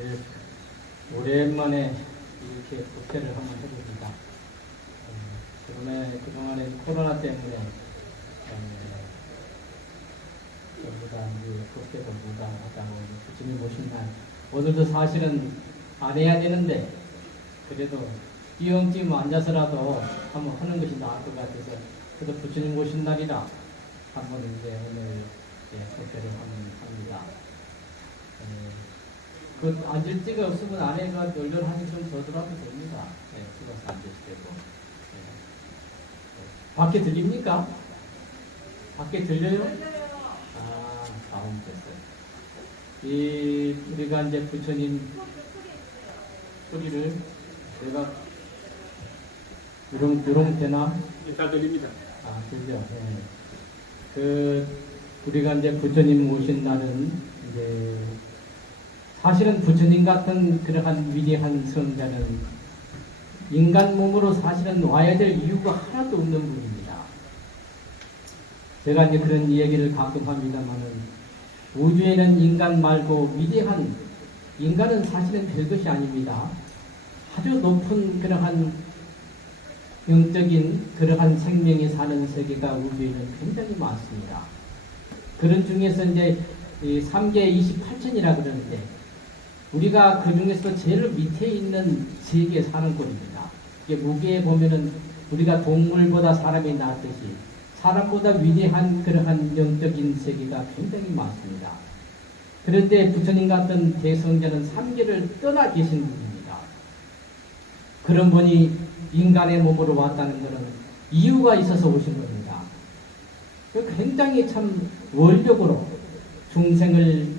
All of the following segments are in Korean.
네, 오랜만에 이렇게 국회를 한번 해봅니다. 그동안에 코로나 때문에 전부 다 국회도 무당하다고 부처님 오신 날 오늘도 사실은 안 해야 되는데 그래도 띄엄띄엄 앉아서라도 한번 하는 것이 나을 것 같아서 그래도 부처님 오신 날이라 한번 이제 오늘 국회를 한번 합니다. 그 앉을 데가 없으면 안에가 널널하게 좀 더더라도 됩니다. 들어서 앉으실 때도. 밖에 들립니까? 밖에 들려요? 아, 다음 됐어요. 우리가 이제 부처님 소리를 내가 요런 되나? 잘 들립니다. 아, 들려. 우리가 이제 부처님 오신 날은 이제 사실은 부처님 같은 그러한 위대한 성자는 인간 몸으로 사실은 와야 될 이유가 하나도 없는 분입니다. 제가 이제 그런 이야기를 가끔 합니다만은 우주에는 인간 말고 위대한 인간은 사실은 별것이 아닙니다. 아주 높은 그러한 영적인 그러한 생명이 사는 세계가 우주에는 굉장히 많습니다. 그런 중에서 이제 3계 28천이라 그러는데 우리가 그 중에서 제일 밑에 있는 세계에 사는 곳입니다. 이게 무게에 보면은 우리가 동물보다 사람이 낫듯이 사람보다 위대한 그러한 영적인 세계가 굉장히 많습니다. 그런데 부처님 같은 대성자는 3계를 떠나 계신 분입니다. 그런 분이 인간의 몸으로 왔다는 것은 이유가 있어서 오신 겁니다. 굉장히 참 원력으로 중생을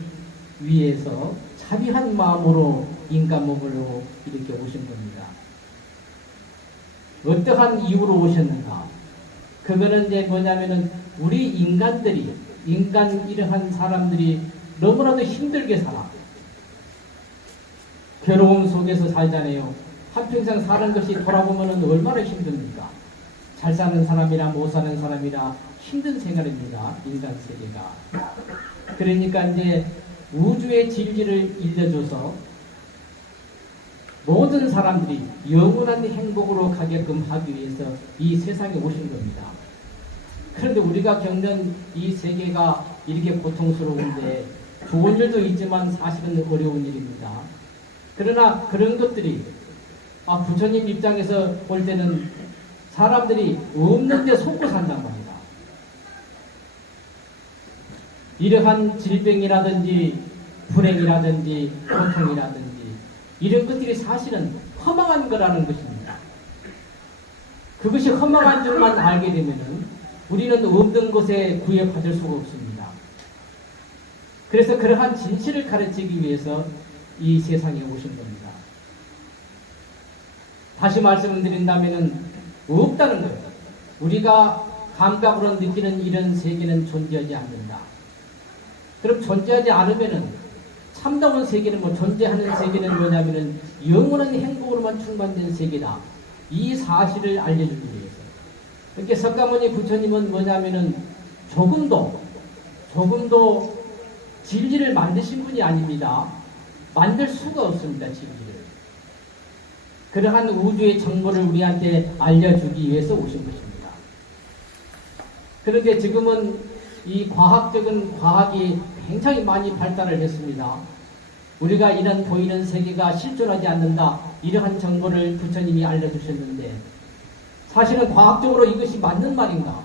위해서 자비한 마음으로 인간 몸으로 이렇게 오신 겁니다. 어떠한 이유로 오셨는가? 그거는 이제 뭐냐면은 우리 인간들이 이러한 사람들이 너무나도 힘들게 살아. 괴로움 속에서 살잖아요. 한평생 사는 것이 돌아보면은 얼마나 힘듭니까? 잘 사는 사람이라 못 사는 사람이라 힘든 생활입니다. 인간 세계가. 그러니까 이제 우주의 진리를 일러줘서 모든 사람들이 영원한 행복으로 가게끔 하기 위해서 이 세상에 오신 겁니다. 그런데 우리가 겪는 이 세계가 이렇게 고통스러운데 좋은 일도 있지만 사실은 어려운 일입니다. 그러나 그런 것들이 부처님 입장에서 볼 때는 사람들이 없는데 속고 산단 말이다. 이러한 질병이라든지 불행이라든지 고통이라든지 이런 것들이 사실은 허망한 거라는 것입니다. 그것이 허망한 줄만 알게 되면은 우리는 없는 곳에 구애받을 수가 없습니다. 그래서 그러한 진실을 가르치기 위해서 이 세상에 오신 겁니다. 다시 말씀을 드린다면은 없다는 거예요. 우리가 감각으로 느끼는 이런 세계는 존재하지 않는다. 그럼 존재하지 않으면은 참다운 세계는 존재하는 세계는 뭐냐면은 영원한 행복으로만 충만된 세계다. 이 사실을 알려주기 위해서. 그렇게 석가모니 부처님은 뭐냐면은 조금도 진리를 만드신 분이 아닙니다. 만들 수가 없습니다. 진리를. 그러한 우주의 정보를 우리한테 알려주기 위해서 오신 것입니다. 그런데 지금은 이 과학이 굉장히 많이 발달을 했습니다. 우리가 이런 보이는 세계가 실존하지 않는다. 이러한 정보를 부처님이 알려주셨는데 사실은 과학적으로 이것이 맞는 말인가?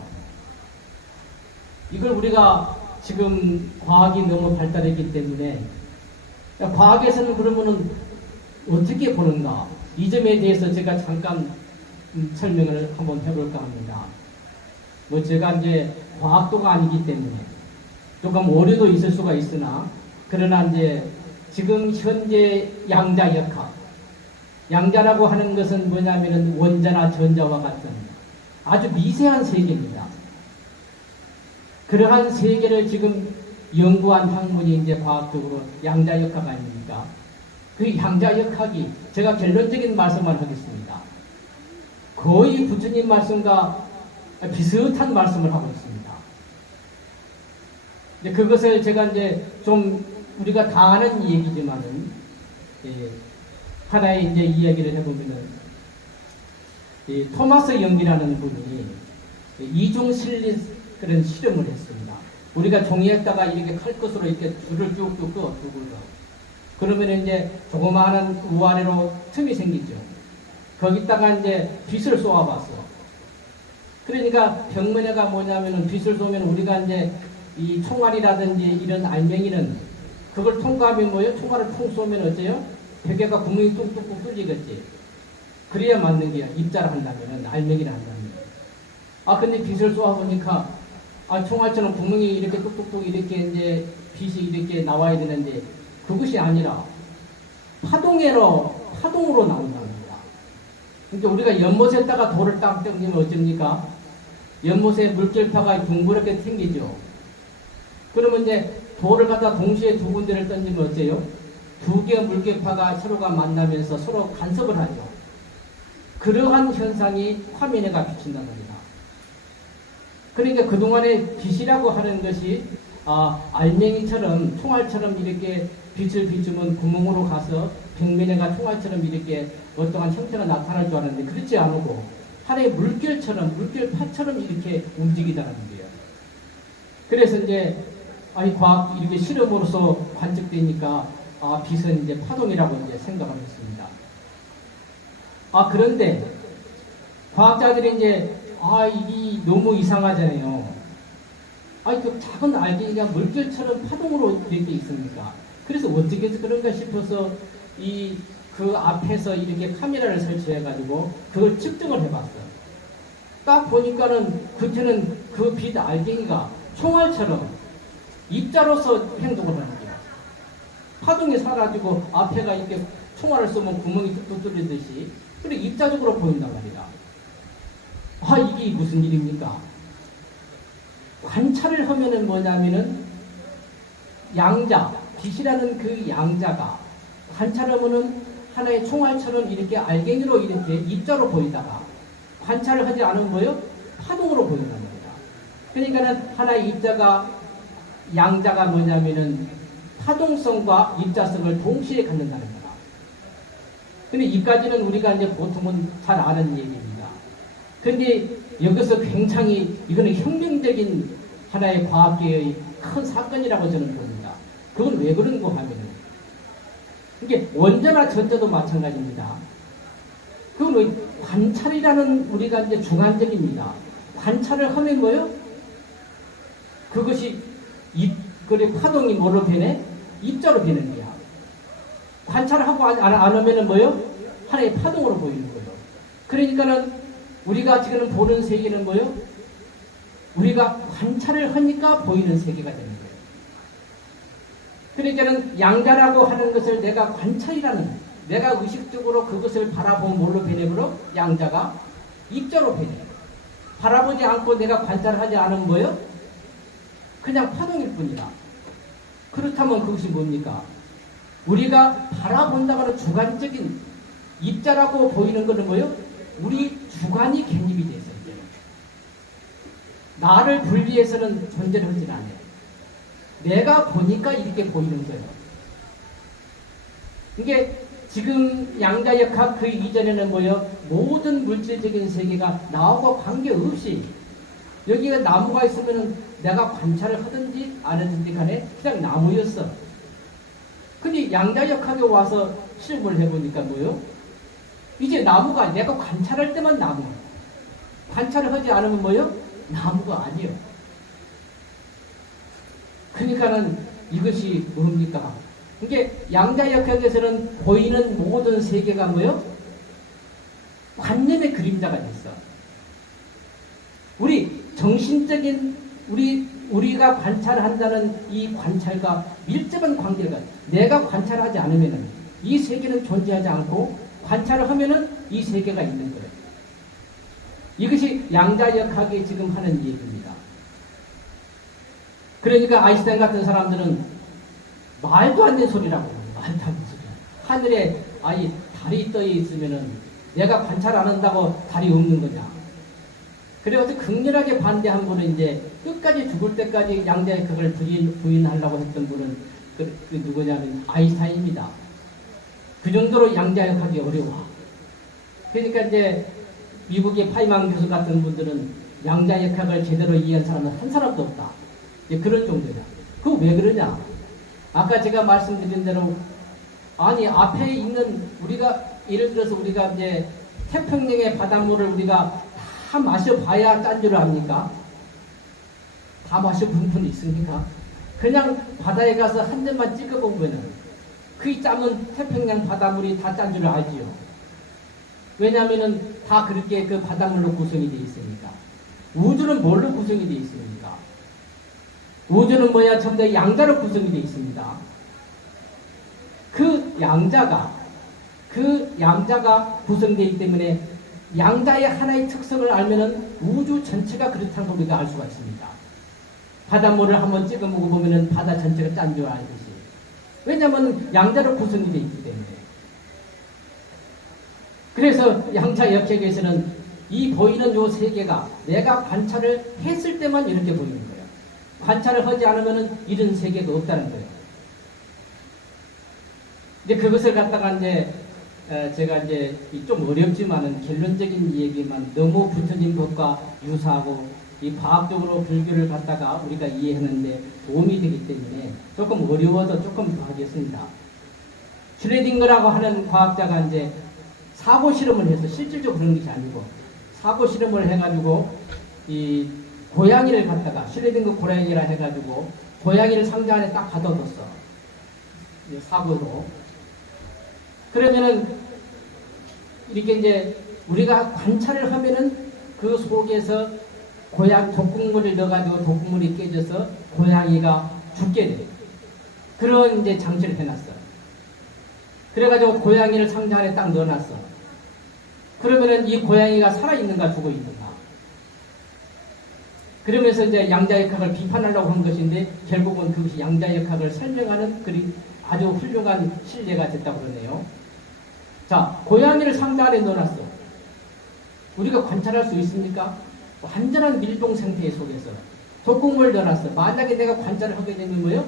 이걸 우리가 지금 과학이 너무 발달했기 때문에 과학에서는 그러면은 어떻게 보는가? 이 점에 대해서 제가 잠깐 설명을 한번 해볼까 합니다. 제가 이제 과학도가 아니기 때문에 조금 오류도 있을 수가 있으나 그러나 이제 지금 현재 양자역학 양자라고 하는 것은 뭐냐면은 원자나 전자와 같은 아주 미세한 세계입니다. 그러한 세계를 지금 연구한 학문이 이제 과학적으로 양자역학 아닙니까? 그 양자역학이 제가 결론적인 말씀만 하겠습니다. 거의 부처님 말씀과 비슷한 말씀을 하고 있습니다. 이제 그것을 제가 이제 좀 우리가 다 아는 얘기지만은 예, 하나의 이제 이야기를 해보면은 이 토마스 영이라는 분이 이중 실리 그런 실험을 했습니다. 우리가 종이에다가 이렇게 칼끝으로 이렇게 줄을 쭉쭉 그어 두 굴러. 그러면 이제 조그마한 우아래로 틈이 생기죠. 거기다가 이제 빛을 쏘아봤어. 그러니까 병문해가 뭐냐면은 빛을 쏘면 우리가 이제 이 총알이라든지 이런 알맹이는 그걸 통과하면 뭐예요? 총알을 통 쏘면 어째요? 벽에가 구멍이 뚝뚝뚝 뚫리겠지. 그래야 맞는 게야. 입자를 한다면은 알맹이를 한다면. 아 근데 빛을 쏘아보니까 아 총알처럼 구멍이 이렇게 뚝뚝뚝 이렇게 이제 빛이 이렇게 나와야 되는데 그것이 아니라 파동으로 나온다는 거야. 그러니까 우리가 연못에다가 돌을 딱 던지면 어쩝니까? 연못에 물결파가 둥그렇게 튕기죠. 그러면 이제 돌을 갖다 동시에 두 군데를 던지면 어때요? 두 개의 물결파가 서로가 만나면서 서로 간섭을 하죠. 그러한 현상이 화면에가 비친단 말이다. 그러니까 그동안에 빛이라고 하는 것이 알맹이처럼 총알처럼 이렇게 빛을 비추면 구멍으로 가서 벽면에가 총알처럼 이렇게 어떠한 형태가 나타날 줄 알았는데 그렇지 않고 하나의 물결처럼 물결파처럼 이렇게 움직이다는 거예요. 그래서 이제 과학 이렇게 실험으로서 관측되니까 빛은 이제 파동이라고 이제 생각을 했습니다. 그런데 과학자들이 이제 이게 너무 이상하잖아요. 그 작은 알갱이가 물결처럼 파동으로 이렇게 있습니까? 그래서 어떻게 해서 그런가 싶어서 그 앞에서 이렇게 카메라를 설치해가지고 그걸 측정을 해봤어요. 딱 보니까는 그때는 그 빛 알갱이가 총알처럼 입자로서 행동을 하는 거예요. 파동이 사라지고 앞에가 이렇게 총알을 쏘면 구멍이 뚝뚝 뚫리듯이 그리고 입자적으로 보인단 말이다. 이게 무슨 일입니까? 관찰을 하면은 뭐냐면은 양자, 빛이라는 그 양자가 관찰하면은 하나의 총알처럼 이렇게 알갱이로 이렇게 입자로 보이다가 관찰을 하지 않으면 뭐요? 파동으로 보인단 말이다. 그러니까는 하나의 입자가 양자가 뭐냐면은 파동성과 입자성을 동시에 갖는다는 거다. 근데 이까지는 우리가 이제 보통은 잘 아는 얘기입니다. 근데 여기서 굉장히 이거는 혁명적인 하나의 과학계의 큰 사건이라고 저는 봅니다. 그건 왜 그런가 하면은 이게 원자나 전자도 마찬가지입니다. 그건 관찰이라는 우리가 이제 주관적입니다. 관찰을 하면 뭐요? 그것이 그래 파동이 뭐로 변해? 입자로 변하는 거야. 관찰을 하고 안 하면은 뭐요? 하나의 파동으로 보이는 거예요. 그러니까는 우리가 지금 보는 세계는 뭐요? 우리가 관찰을 하니까 보이는 세계가 되는 거예요. 그러니까는 양자라고 하는 것을 내가 관찰이라는, 내가 의식적으로 그것을 바라보면 뭘로 변해버려? 양자가 입자로 변해요. 바라보지 않고 내가 관찰을 하지 않으면 뭐요? 그냥 파동일 뿐이다. 그렇다면 그것이 뭡니까? 우리가 바라본다고 하는 주관적인 입자라고 보이는 것은 뭐요? 우리 주관이 개입이 돼서 이제 나를 분리해서는 존재를 하지 않아요. 내가 보니까 이렇게 보이는 거예요. 이게 지금 양자역학 그 이전에는 뭐요? 모든 물질적인 세계가 나하고 관계없이 여기가 나무가 있으면 내가 관찰을 하든지 안 하든지 간에 그냥 나무였어. 근데 양자역학에 와서 실험을 해보니까 뭐요? 이제 나무가 내가 관찰할 때만 나무. 관찰을 하지 않으면 뭐요? 나무가 아니요. 그러니까는 이것이 뭡니까? 이게 양자역학에서는 보이는 모든 세계가 뭐요? 관념의 그림자가 됐어. 우리 정신적인 우리가 관찰한다는 이 관찰과 밀접한 관계가 내가 관찰하지 않으면은 이 세계는 존재하지 않고 관찰을 하면은 이 세계가 있는 거예요. 이것이 양자역학이 지금 하는 얘기입니다. 그러니까 아인슈타인 같은 사람들은 말도 안 되는 소리라고 해요. 말도 안 되는 소리. 하늘에 달이 떠 있으면은 내가 관찰 안 한다고 달이 없는 거냐. 그래서 극렬하게 반대한 분은 이제 끝까지 죽을 때까지 양자역학을 부인하려고 했던 분은 그 누구냐면 아인슈타인입니다. 그 정도로 양자역학이 어려워. 그러니까 이제 미국의 파이만 교수 같은 분들은 양자역학을 제대로 이해한 사람은 한 사람도 없다. 이제 그런 정도야. 그거 왜 그러냐? 아까 제가 말씀드린 대로 아니 앞에 있는 우리가 예를 들어서 우리가 이제 태평양의 바닷물을 우리가 다 마셔봐야 짠 줄 압니까? 다 마셔본 분 있습니까? 그냥 바다에 가서 한 잔만 찍어보면은 그 짬은 태평양 바닷물이 다 짠 줄 알지요. 왜냐하면은 다 그렇게 그 바닷물로 구성이 되어 있으니까. 우주는 뭘로 구성이 되어 있습니까? 우주는 뭐야? 전부 다 양자로 구성이 되어 있습니다. 그 양자가 구성되어 있기 때문에 양자의 하나의 특성을 알면은 우주 전체가 그렇다는 걸 우리가 알 수가 있습니다. 바닷물을 한번 찍어 먹어보면은 바다 전체가 짠 줄 알듯이. 왜냐하면 양자로 구성이 되어 있기 때문에. 그래서 양자역학에서는 이 보이는 요 세계가 내가 관찰을 했을 때만 이렇게 보이는 거예요. 관찰을 하지 않으면은 이런 세계가 없다는 거예요. 이제 그것을 갖다가 이제 제가 이제 좀 어렵지만은 결론적인 얘기만 너무 부처님 법과 유사하고 이 과학적으로 불교를 갖다가 우리가 이해하는데 도움이 되기 때문에 조금 어려워도 조금 더 하겠습니다. 슈레딩거라고 하는 과학자가 이제 사고 실험을 해서 실질적으로 그런 것이 아니고 사고 실험을 해가지고 이 고양이를 갖다가 슈레딩거 고양이라 해가지고 고양이를 상자 안에 딱 가둬뒀어. 사고로. 그러면은 이렇게 이제 우리가 관찰을 하면은 그 속에서 독극물을 넣어가지고 독극물이 깨져서 고양이가 죽게 돼. 그런 이제 장치를 해놨어. 그래가지고 고양이를 상자 안에 딱 넣어놨어. 그러면은 이 고양이가 살아있는가 죽어있는가. 그러면서 이제 양자역학을 비판하려고 한 것인데 결국은 그것이 양자역학을 설명하는 그리 아주 훌륭한 신뢰가 됐다고 그러네요. 자, 고양이를 상자 안에 넣어놨어. 우리가 관찰할 수 있습니까? 완전한 밀동 상태 속에서 독극물을 넣어놨어. 만약에 내가 관찰을 하게 되면 뭐예요?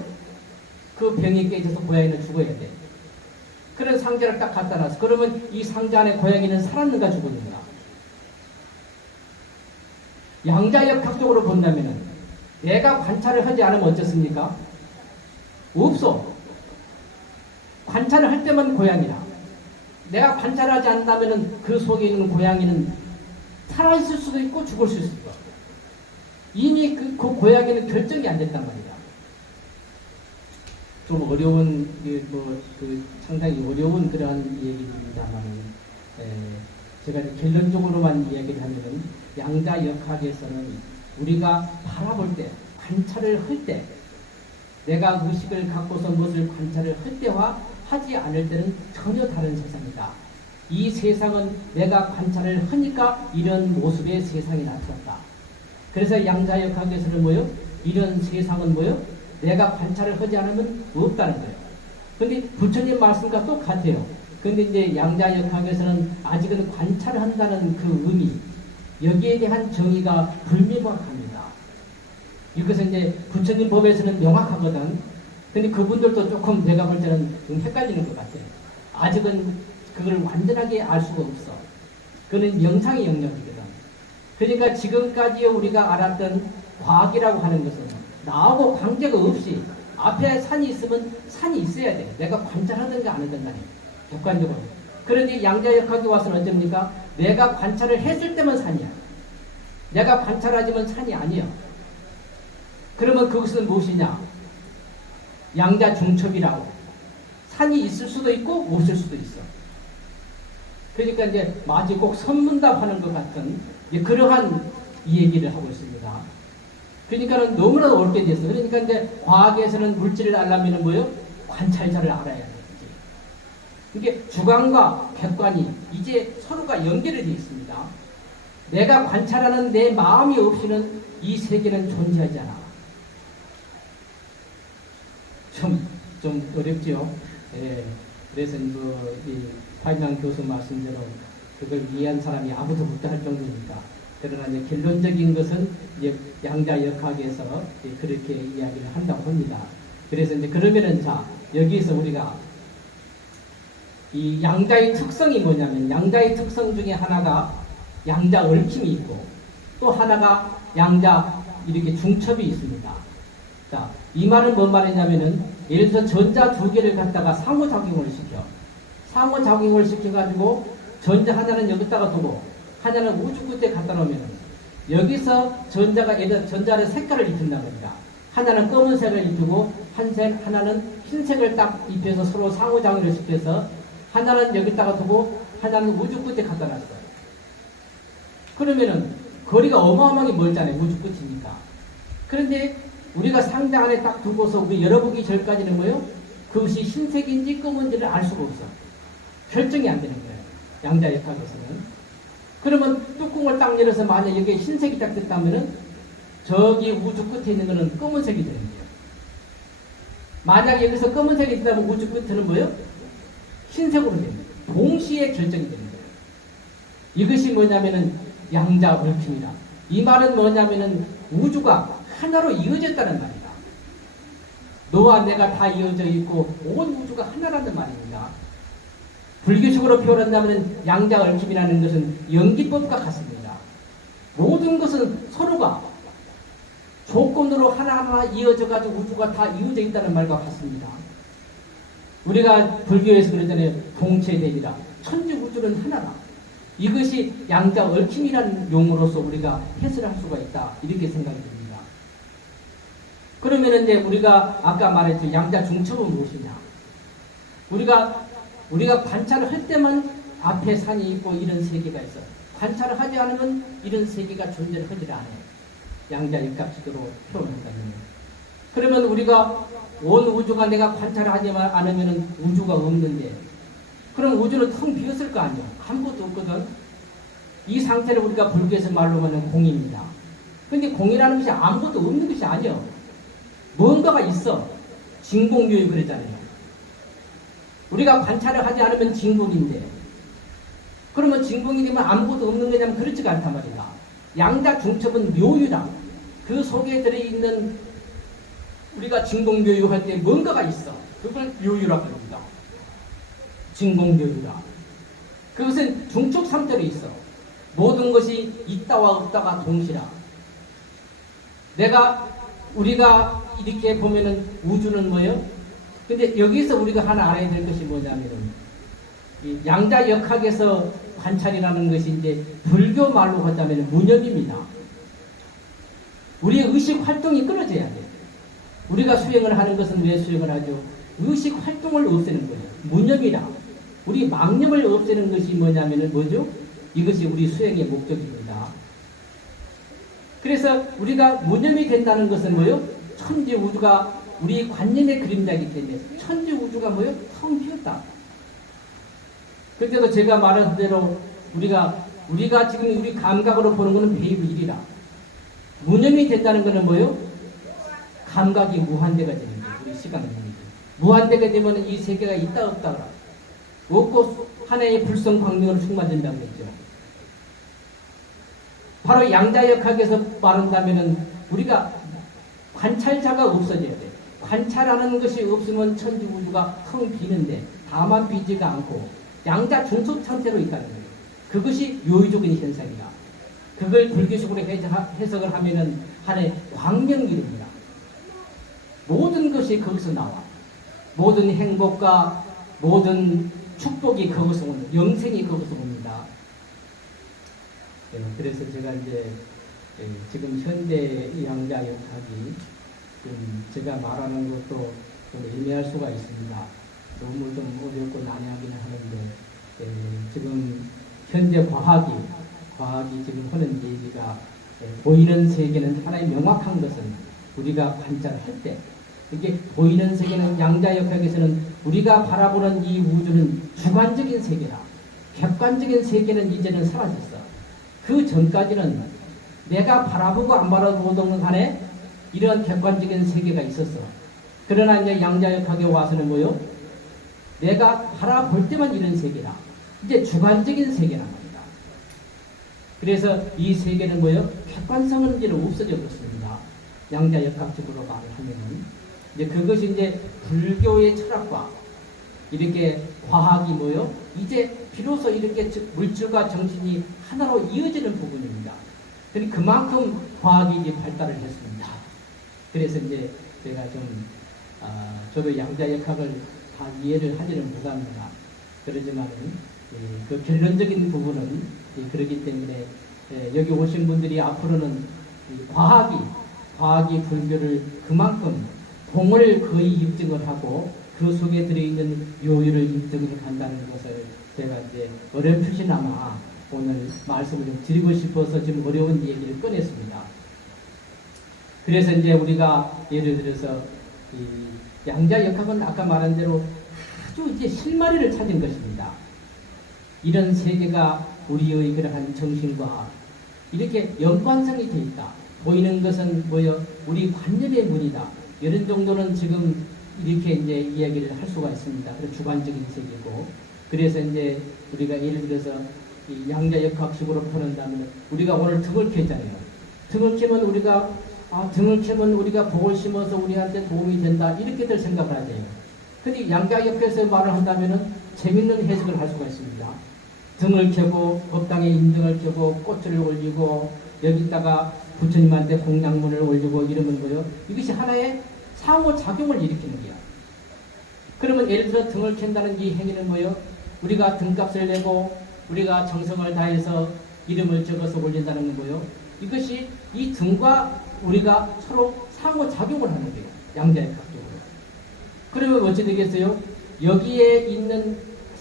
그 병이 깨져서 고양이는 죽어야 돼. 그런 상자를 딱 갖다 놨어. 그러면 이 상자 안에 고양이는 살았는가 죽었는가? 양자역학적으로 본다면은 내가 관찰을 하지 않으면 어떻습니까? 없어. 관찰을 할 때만 고양이라. 내가 관찰하지 않는다면은 그 속에 있는 고양이는 살아있을 수도 있고 죽을 수 있을 거. 이미 그 고양이는 결정이 안 됐단 말이야. 좀 어려운 상당히 어려운 그러한 얘기입니다만 제가 결론적으로만 이야기를 하면은 양자역학에서는 우리가 바라볼 때 관찰을 할 때 내가 의식을 갖고서 무엇을 관찰을 할 때와 하지 않을 때는 전혀 다른 세상이다. 이 세상은 내가 관찰을 하니까 이런 모습의 세상이 나타났다. 그래서 양자역학에서는 뭐요? 이런 세상은 뭐요? 내가 관찰을 하지 않으면 없다는 거예요. 근데 부처님 말씀과 똑같아요. 근데 이제 양자역학에서는 아직은 관찰을 한다는 그 의미, 여기에 대한 정의가 불명확합니다. 이것은 이제 부처님 법에서는 명확하거든. 근데 그분들도 조금 내가 볼 때는 좀 헷갈리는 것 같아요. 아직은 그걸 완전하게 알 수가 없어. 그는 명상의 영역이거든. 그러니까 지금까지 우리가 알았던 과학이라고 하는 것은 나하고 관계가 없이 앞에 산이 있으면 산이 있어야 돼. 내가 관찰하든가 안 하든가 해. 객관적으로. 그런데 양자역학이 와서는 어쩝니까? 내가 관찰을 했을 때만 산이야. 내가 관찰하지만 산이 아니야. 그러면 그것은 무엇이냐? 양자 중첩이라고. 산이 있을 수도 있고 없을 수도 있어. 그러니까 이제 마치 꼭 선문답하는 것 같은 그러한 이 얘기를 하고 있습니다. 그러니까는 너무나도 어렵게 됐어. 그러니까 이제 과학에서는 물질을 알려면 뭐예요? 관찰자를 알아야 되지. 이게 주관과 객관이 이제 서로가 연결이 되어 있습니다. 내가 관찰하는 내 마음이 없이는 이 세계는 존재하지 않아. 좀 어렵죠. 예. 그래서 이 파이만 교수 말씀대로 그걸 이해한 사람이 아무도 없다 할 정도니까. 그러나 이제 결론적인 것은 이제 양자역학에서 그렇게 이야기를 한다고 합니다. 그래서 이제 그러면은 자 여기서 우리가 이 양자의 특성이 뭐냐면 양자의 특성 중에 하나가 양자 얽힘이 있고 또 하나가 양자 이렇게 중첩이 있습니다. 자, 이 말은 뭔 말이냐면은 예를 들어서 전자 두 개를 갖다가 상호작용을 시켜. 상호작용을 시켜가지고 전자 하나는 여기다가 두고 하나는 우주 끝에 갖다 놓으면 여기서 전자가 예를 들어 전자의 색깔을 입힌다 겁니다. 하나는 검은색을 입히고 하나는 흰색을 딱 입혀서 서로 상호작용을 시켜서 하나는 여기다가 두고 하나는 우주 끝에 갖다 놨어요. 그러면은 거리가 어마어마하게 멀잖아요. 우주 끝이니까. 그런데 우리가 상자 안에 딱 두고서 우리 열어보기 전까지는 뭐예요? 그것이 흰색인지 검은지를 알 수가 없어. 결정이 안 되는 거예요. 양자역학에서는. 그러면 뚜껑을 딱 열어서 만약 여기에 흰색이 딱 됐다면은 저기 우주 끝에 있는 거는 검은색이 되는 거예요. 만약 여기서 검은색이 있다면 우주 끝에는 뭐예요? 흰색으로 되는 거예요. 동시에 결정이 되는 거예요. 이것이 뭐냐면은 양자 얽힘이다. 이 말은 뭐냐면은 우주가 하나로 이어졌다는 말이다. 너와 내가 다 이어져 있고 온 우주가 하나라는 말입니다. 불교식으로 표현한다면 양자 얽힘이라는 것은 연기법과 같습니다. 모든 것은 서로가 조건으로 하나하나 이어져가지고 우주가 다 이어져 있다는 말과 같습니다. 우리가 불교에서 그러잖아요. 동체대비다. 천지 우주는 하나다. 이것이 양자 얽힘이라는 용어로서 우리가 해설할 수가 있다. 이렇게 생각이 듭니다. 그러면 이제 우리가 아까 말했죠. 양자 중첩은 무엇이냐? 우리가 관찰을 할 때만 앞에 산이 있고 이런 세계가 있어. 관찰을 하지 않으면 이런 세계가 존재를 하지 않아요. 양자 역학식으로 표현한다면. 그러면 우리가 온 우주가 내가 관찰을 하지 않으면 우주가 없는데 그럼 우주는 텅 비었을 거 아니에요. 아무것도 없거든. 이 상태를 우리가 불교에서 말로 하는 공입니다. 근데 공이라는 것이 아무것도 없는 것이 아니에요. 뭔가가 있어. 진공묘유 그랬잖아요. 우리가 관찰을 하지 않으면 진공인데 그러면 진공이 되면 아무것도 없는 거냐면 그렇지가 않단 말이다. 양자 중첩은 묘유다. 그 속에 들어있는 우리가 진공묘유 할 때 뭔가가 있어. 그걸 묘유라고 합니다. 진공묘유다. 그것은 중첩 상태로 있어. 모든 것이 있다와 없다가 동시라. 우리가 이렇게 보면은 우주는 뭐예요? 근데 여기서 우리가 하나 알아야 될 것이 뭐냐면은 이 양자 역학에서 관찰이라는 것이 이제 불교 말로 하자면 무념입니다. 우리의 의식 활동이 끊어져야 돼. 우리가 수행을 하는 것은 왜 수행을 하죠? 의식 활동을 없애는 거예요. 무념이라. 우리 망념을 없애는 것이 뭐냐면은 뭐죠? 이것이 우리 수행의 목적입니다. 그래서 우리가 무념이 된다는 것은 뭐예요? 천지 우주가 우리 관념의 그림자이기 때문에 천지 우주가 뭐예요? 텅 비었다. 그때도 제가 말한 대로 우리가 지금 우리 감각으로 보는 것은 베이브 1이라. 무념이 된다는 것은 뭐예요? 감각이 무한대가 되는 거예요. 우리 시간이. 무한대가 되면 이 세계가 있다 없다 그러 없고 하나의 불성 광명으로 충만된다고 했죠. 바로 양자역학에서 말한다면은 우리가 관찰자가 없어져야 돼. 관찰하는 것이 없으면 천지 우주가 텅 비는데 다만 비지가 않고 양자 중첩 상태로 있다는 거예요. 그것이 요의적인 현상이다. 그걸 불교식으로 해석을 하면은 하나의 광명일입니다. 모든 것이 거기서 나와. 모든 행복과 모든 축복이 거기서 옵니다. 영생이 거기서 옵니다. 그래서 제가 이제 지금 현대 양자 역학이 제가 말하는 것도 좀 애매할 수가 있습니다. 너무 좀 어렵고 난해하기는 하는데 지금 현재 과학이 지금 하는 얘기가 보이는 세계는 하나의 명확한 것은 우리가 관찰할 때 이게 보이는 세계는 양자 역학에서는 우리가 바라보는 이 우주는 주관적인 세계다. 객관적인 세계는 이제는 사라졌어. 그 전까지는 내가 바라보고 안 바라보던 간에 이런 객관적인 세계가 있었어. 그러나 이제 양자역학에 와서는 뭐요? 내가 바라볼 때만 이런 세계다. 이제 주관적인 세계란 말이다. 그래서 이 세계는 뭐요? 객관성은 이제 없어져 버렸습니다. 양자역학적으로 말을 하면은. 이제 그것이 이제 불교의 철학과 이렇게 과학이 뭐요? 이제 비로소 이렇게 물질과 정신이 하나로 이어지는 부분입니다. 그만큼 과학이 이제 발달을 했습니다. 그래서 이제 제가 저도 양자역학을 다 이해를 하지는 못합니다. 그러지만은 그 결론적인 부분은 그렇기 때문에 여기 오신 분들이 앞으로는 과학이 불교를 그만큼 공을 거의 입증을 하고 그 속에 들어있는 요율을 입증을 한다는 것을 제가 이제 어렴풋이나마 오늘 말씀을 좀 드리고 싶어서 좀 어려운 얘기를 꺼냈습니다. 그래서 이제 우리가 예를 들어서 이 양자역학은 아까 말한 대로 아주 이제 실마리를 찾은 것입니다. 이런 세계가 우리의 그러한 정신과 이렇게 연관성이 되어 있다. 보이는 것은 뭐요? 우리 관념의 문이다. 이런 정도는 지금 이렇게 이제 이야기를 할 수가 있습니다. 그래서 주관적인 세계고. 그래서 이제 우리가 예를 들어서 이 양자역학식으로 표현한다면 우리가 오늘 등을 켰잖아요. 등을 켜면 우리가 복을 심어서 우리한테 도움이 된다. 이렇게들 생각을 하죠. 근데 양자역학에서 말을 한다면은 재밌는 해석을 할 수가 있습니다. 등을 켜고 법당에 인등을 켜고 꽃을 올리고 여기다가 부처님한테 공양문을 올리고 이러면 뭐요? 이것이 하나의 상호작용을 일으키는 거야. 그러면 예를 들어 등을 켠다는 이 행위는 뭐요? 우리가 등값을 내고 우리가 정성을 다해서 이름을 적어서 올린다는 거요. 이것이 이 등과 우리가 서로 상호작용을 하는 거예요. 양자역학적으로. 그러면 어찌 되겠어요? 여기에 있는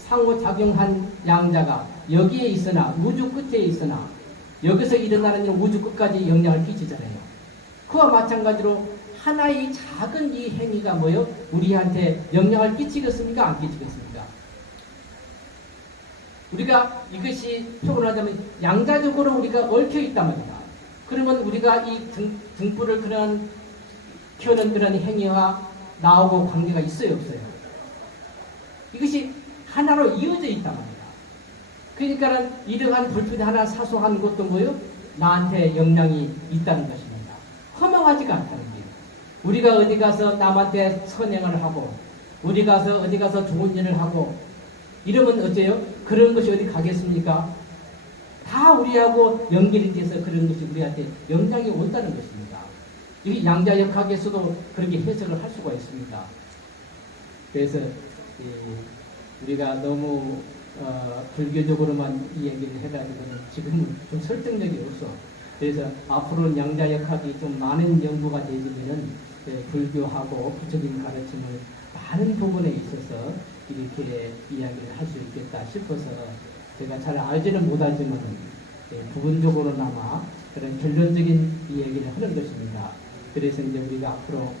상호작용한 양자가 여기에 있으나 우주 끝에 있으나 여기서 일어나는 일은 우주 끝까지 영향을 끼치잖아요. 그와 마찬가지로 하나의 작은 이 행위가 뭐요? 우리한테 영향을 끼치겠습니까? 안 끼치겠습니까? 우리가 이것이 표현하자면 양자적으로 우리가 얽혀 있단 말이다. 그러면 우리가 이 등불을 켜는 그런 행위와 나하고 관계가 있어요, 없어요? 이것이 하나로 이어져 있단 말이다. 그러니까 이러한 불빛 하나 사소한 것도 뭐요? 나한테 영향이 있다는 것입니다. 허망하지가 않다는 거예요. 우리가 어디 가서 남한테 선행을 하고 어디 가서 좋은 일을 하고 이러면 어째요? 그런 것이 어디 가겠습니까? 다 우리하고 연결이 돼서 그런 것이 우리한테 영향이 온다는 것입니다. 이 양자역학에서도 그렇게 해석을 할 수가 있습니다. 그래서 우리가 너무 불교적으로만 이 얘기를 해가지고는 지금은 좀 설득력이 없어. 그래서 앞으로는 양자역학이 좀 많은 연구가 되어지면은 불교하고 부처님 가르침을 많은 부분에 있어서 이렇게 이야기를 할 수 있겠다 싶어서 제가 잘 알지는 못하지만 부분적으로나마 그런 결론적인 이야기를 하는 것입니다. 그래서 이제 우리가 앞으로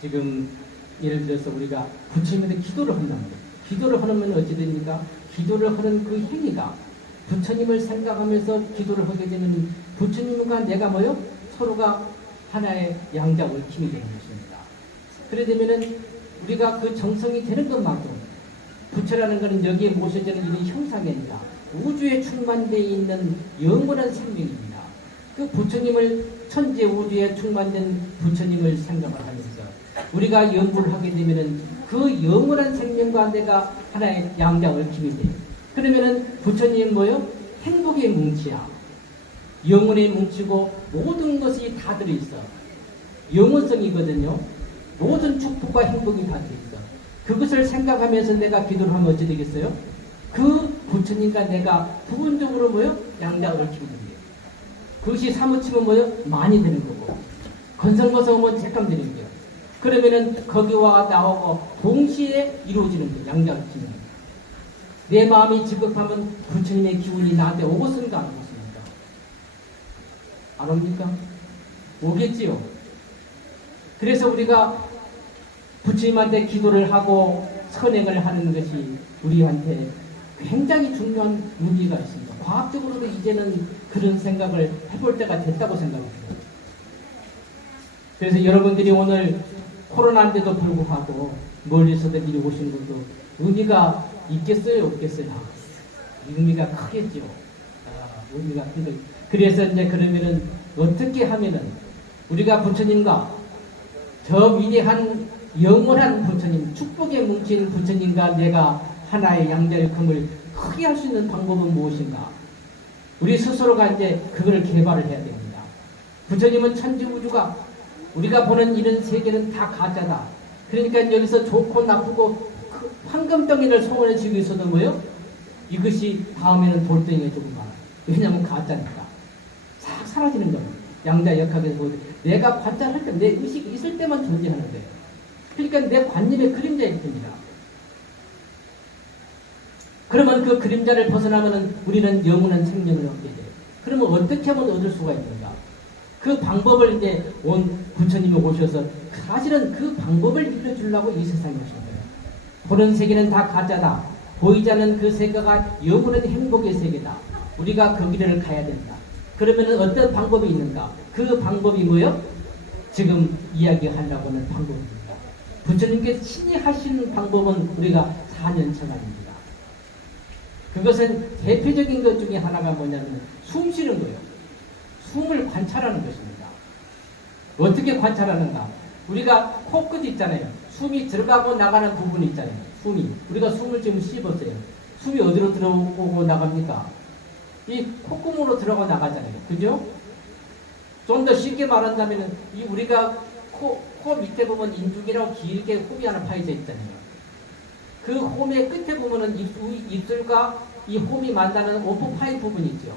지금 예를 들어서 우리가 부처님한테 기도를 한다는 거예요. 기도를 하면 어찌 됩니까? 기도를 하는 그 행위가 부처님을 생각하면서 기도를 하게 되면 부처님과 내가 뭐요? 서로가 하나의 양자 얽힘이 되는 것입니다. 그래 되면은 우리가 그 정성이 되는 것만큼 부처라는 것은 여기에 모셔지는 이런 형상이 아니라 우주에 충만되어 있는 영원한 생명입니다. 그 부처님을 천재 우주에 충만된 부처님을 생각을 하면서 우리가 연구를 하게 되면은 그 영원한 생명과 내가 하나의 양자 얽힘이 돼요. 그러면은 부처님 뭐요? 행복의 뭉치야. 영혼의 뭉치고 모든 것이 다 들어있어. 영원성이거든요. 모든 축복과 행복이 다 들어있어. 그것을 생각하면서 내가 기도를 하면 어찌 되겠어요? 그 부처님과 내가 부분적으로 뭐요? 양자 얽힘이 돼요. 그것이 사무치면 뭐요? 많이 되는 거고 건성거성하면 잠깐 되는 거예요. 그러면은 거기와 나하고 동시에 이루어지는 거예요. 양자 얽힘이. 내 마음이 지급하면 부처님의 기운이 나한테 오겠습니까? 안 오겠습니까? 안 옵니까? 오겠지요. 그래서 우리가 부처님한테 기도를 하고 선행을 하는 것이 우리한테 굉장히 중요한 의미가 있습니다. 과학적으로도 이제는 그런 생각을 해볼 때가 됐다고 생각합니다. 그래서 여러분들이 오늘 코로나인데도 불구하고 멀리서도 이리 오신 것도 의미가 있겠어요? 없겠어요? 의미가 크겠죠. 의미가 큰데. 그래서 이제 그러면은 어떻게 하면은 우리가 부처님과 저 위대한 영원한 부처님, 축복에 뭉친 부처님과 내가 하나의 양자역함을 크게 할 수 있는 방법은 무엇인가? 우리 스스로가 이제 그걸 개발을 해야 됩니다. 부처님은 천지우주가 우리가 보는 이런 세계는 다 가짜다. 그러니까 여기서 좋고 나쁘고 황금덩이를 소원해 주기 위해서도 뭐요? 이것이 다음에는 돌덩이가 조금 많아요. 왜냐하면 가짜니까. 싹 사라지는 거예요. 양자역학에서 보면 내가 관찰할 때, 내 의식이 있을 때만 존재하는 거예요. 그러니까 내 관념의 그림자일 뿐이다. 그러면 그 그림자를 벗어나면 우리는 영원한 생명을 얻게 돼요. 그러면 어떻게 하면 얻을 수가 있는가? 그 방법을 이제 온 부처님이 오셔서 사실은 그 방법을 일러주려고 이 세상에 오신 거예요. 보는 세계는 다 가짜다. 보이지 않는 그 세계가 영원한 행복의 세계다. 우리가 그 길을 가야 된다. 그러면 어떤 방법이 있는가? 그 방법이 뭐예요? 지금 이야기하려고 하는 방법입니다. 부처님께서 친히 하시는 방법은 우리가 4년 차간입니다. 그것은 대표적인 것 중에 하나가 뭐냐면 숨 쉬는 거예요. 숨을 관찰하는 것입니다. 어떻게 관찰하는가? 우리가 코끝 있잖아요. 숨이 들어가고 나가는 부분이 있잖아요. 숨이. 우리가 숨을 지금 씹었어요. 숨이 어디로 들어오고 나갑니까? 이 콧구멍으로 들어가 나가잖아요. 그죠? 좀 더 쉽게 말한다면 이 우리가 코 밑에 보면 인중이라고 길게 홈이 하나 파여져 있잖아요. 그 홈의 끝에 보면은 입술과 이 홈이 만나는 오픈 파인 부분이 있죠.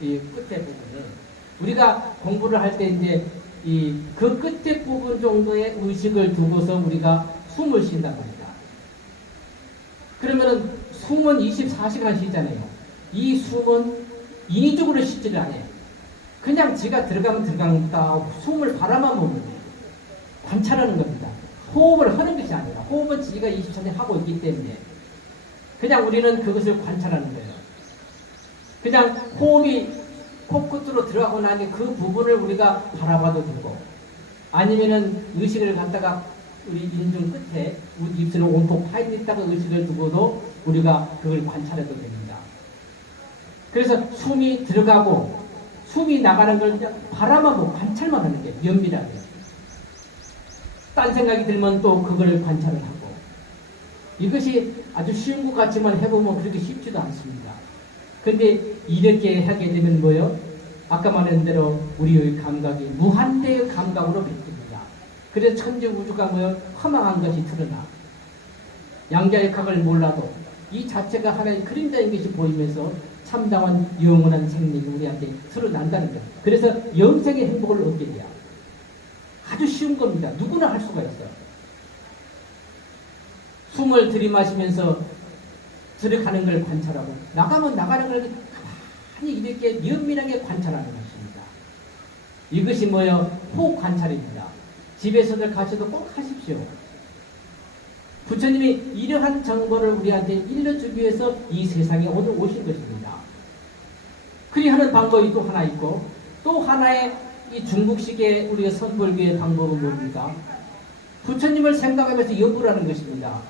이 끝에 부분은 우리가 공부를 할 때 이제 이 그 끝에 부분 정도의 의식을 두고서 우리가 숨을 쉰다고 합니다. 그러면은 숨은 24시간 쉬잖아요. 이 숨은 인위적으로 쉬지를 않아요. 그냥 지가 들어가면 들어간다 숨을 바라만 보면 돼요. 관찰하는 겁니다. 호흡을 하는 것이 아니라 호흡은 지가 24시간 하고 있기 때문에 그냥 우리는 그것을 관찰하는 거예요. 그냥 호흡이 코끝으로 들어가고 나니 그 부분을 우리가 바라봐도 되고 아니면은 의식을 갖다가 우리 인중 끝에 입술을 온통 파인 있다가 의식을 두고도 우리가 그걸 관찰해도 됩니다. 그래서 숨이 들어가고 숨이 나가는 걸 그냥 바라만 보고 관찰만 하는 게 면밀하게. 딴 생각이 들면 또 그걸 관찰을 하고 이것이 아주 쉬운 것 같지만 해보면 그렇게 쉽지도 않습니다. 근데 이렇게 하게 되면 뭐요? 아까 말한 대로 우리의 감각이 무한대의 감각으로 바뀝니다. 그래서 천지 우주가 뭐요? 허망한 것이 드러나. 양자역학을 몰라도 이 자체가 하나의 그림자인 것이 보이면서 참다운 영원한 생명이 우리한테 드러난다는 거예요. 그래서 영생의 행복을 얻게 돼요. 아주 쉬운 겁니다. 누구나 할 수가 있어요. 숨을 들이마시면서 들어가는 걸 관찰하고 나가면 나가는 걸 가만히 이렇게 면밀하게 관찰하는 것입니다. 이것이 뭐예요? 호흡 관찰입니다. 집에서들 가셔도 꼭 하십시오. 부처님이 이러한 정보를 우리한테 일러주기 위해서 이 세상에 오늘 오신 것입니다. 그리하는 방법이 또 하나 있고 또 하나의 이 중국식의 우리가 선불교의 방법은 뭡니까? 부처님을 생각하면서 연구를 하는 것입니다.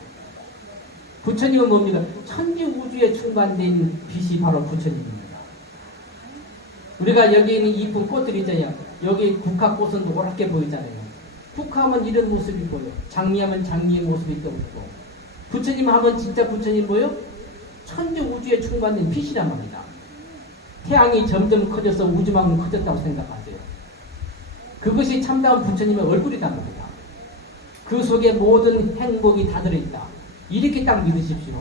부처님은 뭡니까? 천지 우주에 충만된 빛이 바로 부처님입니다. 우리가 여기 있는 이쁜 꽃들이 있잖아요. 여기 국화꽃은 노랗게 보이잖아요. 국화하면 이런 모습이 보여. 장미하면 장미의 모습이 떠오르고 부처님 하면 진짜 부처님 뭐요? 천지 우주에 충만된 빛이란 말입니다. 태양이 점점 커져서 우주만큼 커졌다고 생각하세요. 그것이 참다운 부처님의 얼굴이란 말입니다. 그 속에 모든 행복이 다 들어있다. 이렇게 딱 믿으십시오.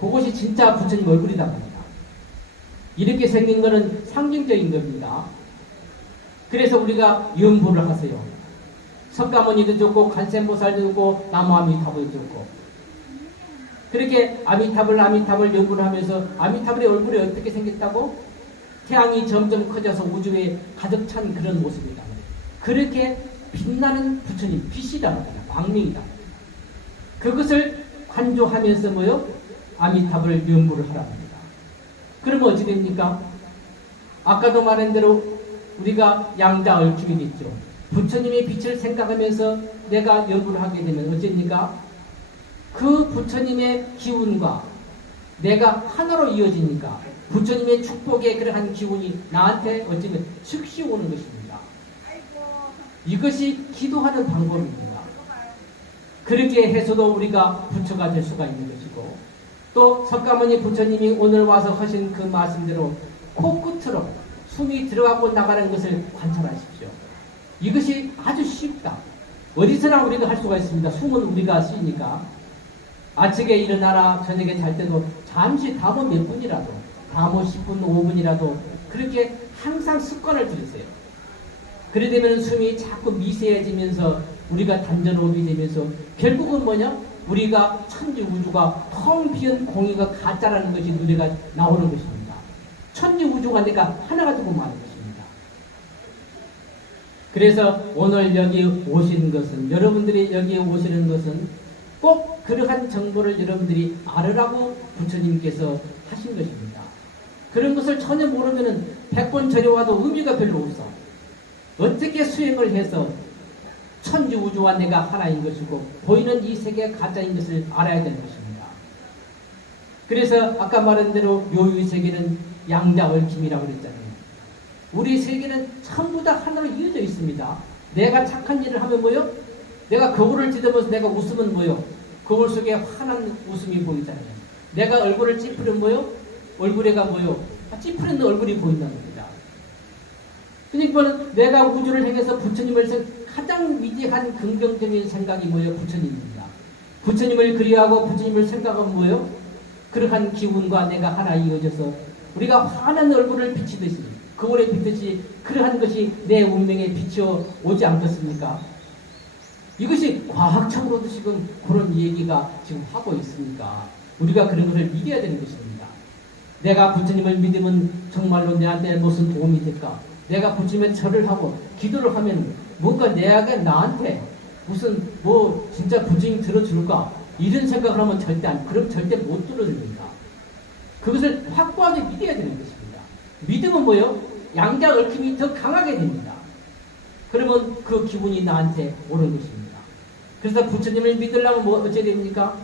그것이 진짜 부처님 얼굴이란 말입니다. 이렇게 생긴 것은 상징적인 겁니다. 그래서 우리가 연부를 하세요. 석가모니도 좋고 간센보살도 좋고 나무아미타불도 좋고 그렇게 아미타불 연부를 하면서 아미타불의 얼굴이 어떻게 생겼다고? 태양이 점점 커져서 우주에 가득 찬 그런 모습이다. 그렇게 빛나는 부처님, 빛이다 말이다. 광명이다. 그것을 관조하면서 뭐요? 아미타불 연부를 하라 합니다. 그러면 어찌 됩니까? 아까도 말한 대로 우리가 양자 얽히겠죠. 부처님의 빛을 생각하면서 내가 연부를 하게 되면 어찌됩니까? 그 부처님의 기운과 내가 하나로 이어지니까 부처님의 축복의 그러한 기운이 나한테 어쩌면 즉시 오는 것입니다. 이것이 기도하는 방법입니다. 그렇게 해서도 우리가 부처가 될 수가 있는 것이고, 또 석가모니 부처님이 오늘 와서 하신 그 말씀대로 코끝으로 숨이 들어가고 나가는 것을 관찰하십시오. 이것이 아주 쉽다. 어디서나 우리가 할 수가 있습니다. 숨은 우리가 쉬니까. 아침에 일어나라 저녁에 잘 때도 잠시 담은 몇 분이라도, 담은 10분, 5분이라도 그렇게 항상 습관을 들이세요. 그래 되면 숨이 자꾸 미세해지면서 우리가 단전호흡이 되면서 결국은 뭐냐? 우리가 천지 우주가 텅 비은 공이가 가짜라는 것이 눈에가 나오는 것입니다. 천지 우주가 내가 하나가 되고 마는 것입니다. 그래서 오늘 여기 오신 것은, 여러분들이 여기에 오시는 것은 꼭 그러한 정보를 여러분들이 알으라고 부처님께서 하신 것입니다. 그런 것을 전혀 모르면은 100번 절여와도 의미가 별로 없어. 어떻게 수행을 해서 천지 우주와 내가 하나인 것이고 보이는 이 세계가 가짜인 것을 알아야 되는 것입니다. 그래서 아까 말한 대로 묘의 세계는 양자 얽힘이라고 그랬잖아요. 우리 세계는 전부 다 하나로 이어져 있습니다. 내가 착한 일을 하면 뭐요? 내가 거울을 뒤집어서 내가 웃으면 뭐요? 거울 속에 환한 웃음이 보이잖아요. 내가 얼굴을 찌푸리면 뭐요? 얼굴에가 뭐요? 찌푸리는 얼굴이 보인다는 겁니다. 그러니까 내가 우주를 행해서 부처님을 가장 위대한 긍정적인 생각이 뭐예요? 부처님입니다. 부처님을 그리하고 부처님을 생각하면 뭐예요? 그러한 기운과 내가 하나 이어져서 우리가 환한 얼굴을 비치듯이 거울에 비듯이 그러한 것이 내 운명에 비춰 오지 않겠습니까? 이것이 과학적으로도 지금 그런 얘기가 지금 하고 있으니까 우리가 그런 것을 믿어야 되는 것입니다. 내가 부처님을 믿으면 정말로 내한테 무슨 도움이 될까? 내가 부처님의 절을 하고 기도를 하면 뭔가 나한테 무슨 진짜 부처님 들어줄까? 이런 생각을 하면 그럼 절대 못 들어줍니다. 그것을 확고하게 믿어야 되는 것입니다. 믿으면 뭐요? 양자 얽힘이 더 강하게 됩니다. 그러면 그 기분이 나한테 오는 것입니다. 그래서 부처님을 믿으려면 어찌해야 됩니까?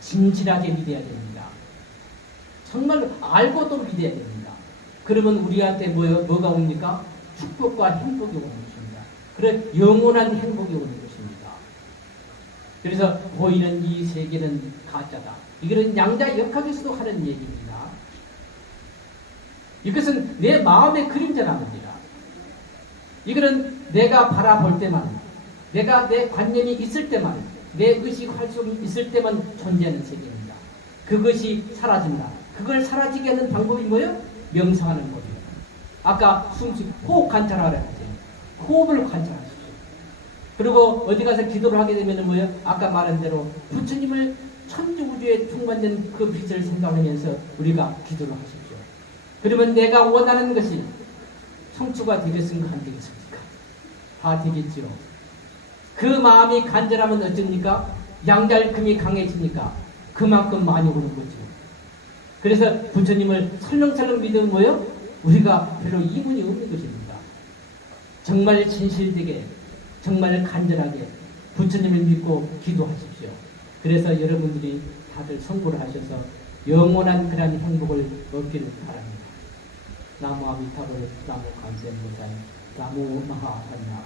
진실하게 믿어야 됩니다. 정말로 알고 또 믿어야 됩니다. 그러면 우리한테 뭐가 옵니까? 축복과 행복이 오는 것입니다. 그래 영원한 행복이 오는 것입니다. 그래서 보이는 이 세계는 가짜다. 이거는 양자 역학에서도 하는 얘기입니다. 이것은 내 마음의 그림자랍니다. 이거는 내가 바라볼 때만, 내가 내 관념이 있을 때만, 내 의식 활동이 있을 때만 존재하는 세계입니다. 그것이 사라진다. 그걸 사라지게 하는 방법이 뭐예요? 명상하는 법이에요. 아까 호흡 관찰하라 했잖아요. 호흡을 관찰하십시오. 그리고 어디 가서 기도를 하게 되면 뭐예요? 아까 말한 대로 부처님을 천지우주에 충만된 그 빛을 생각하면서 우리가 기도를 하십시오. 그러면 내가 원하는 것이 성취가 되겠습니까? 안 되겠습니까? 다 되겠지요. 그 마음이 간절하면 어쩝니까? 양자금이 강해지니까 그만큼 많이 오는 거죠. 그래서 부처님을 설렁설렁 믿으면 뭐예요? 우리가 별로 이문이 없는 것입니다. 정말 진실되게, 정말 간절하게 부처님을 믿고 기도하십시오. 그래서 여러분들이 다들 성불을 하셔서 영원한 그런 행복을 얻기를 바랍니다. 나무 아미타불, 나무 감세무산, 나무 마하판나.